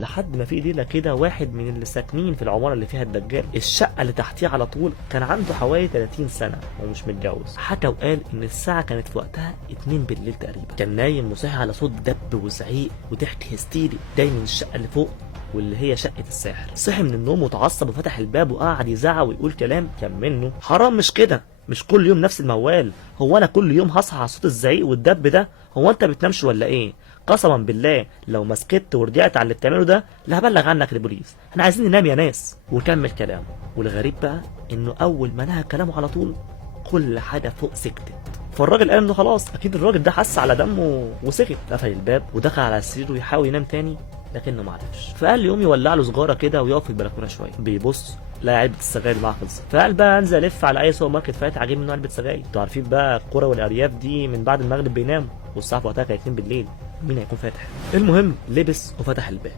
لحد ما في ليله كده واحد من اللي ساكنين في العماره اللي فيها الدجال الشقه اللي تحتيه على طول كان عنده حوالي 30 سنه ومش متجوز. حكى وقال ان الساعه كانت في وقتها 2 بالليل تقريبا. كان نايم وصحي على صوت دب وزعيق وضحك هستيري جاي من الشقه اللي فوق واللي هي شقة الساحر. صحي من النوم وتعصب وفتح الباب وقعد يزعق ويقول كلام كان منه حرام مش كده، مش كل يوم نفس الموال، هو انا كل يوم هصحى على صوت الزعيق والدب ده؟ هو انت بتنامش ولا ايه؟ قسما بالله لو ما سكت ورجعت على اللي بتعمله ده لا هبلغ عنك للبوليس، احنا عايزين ننام يا ناس. وكمل كلامه. والغريب بقى انه اول ما نهى كلامه على طول كل حاجه فوق سكتت. فالراجل قال انه خلاص اكيد الراجل ده حس على دمه وسكت. قفل الباب ودخل على السرير ويحاول ينام تاني لكنه ما عرفش. فقال يقوم يولع له سجاره كده ويقف في البلكونه شويه. بيبص لا علبه السجاير اللي معاه خلصت. فقال بقى انزل الف على اي سوبر ماركت فات عجيب منه علبه سجاير. انتوا عارفين بقى القرى والارياف دي من بعد المغرب بيناموا والساعه وقتها كانت 2 بالليل، مين هيكون فاتح؟ المهم لبس وفتح الباب.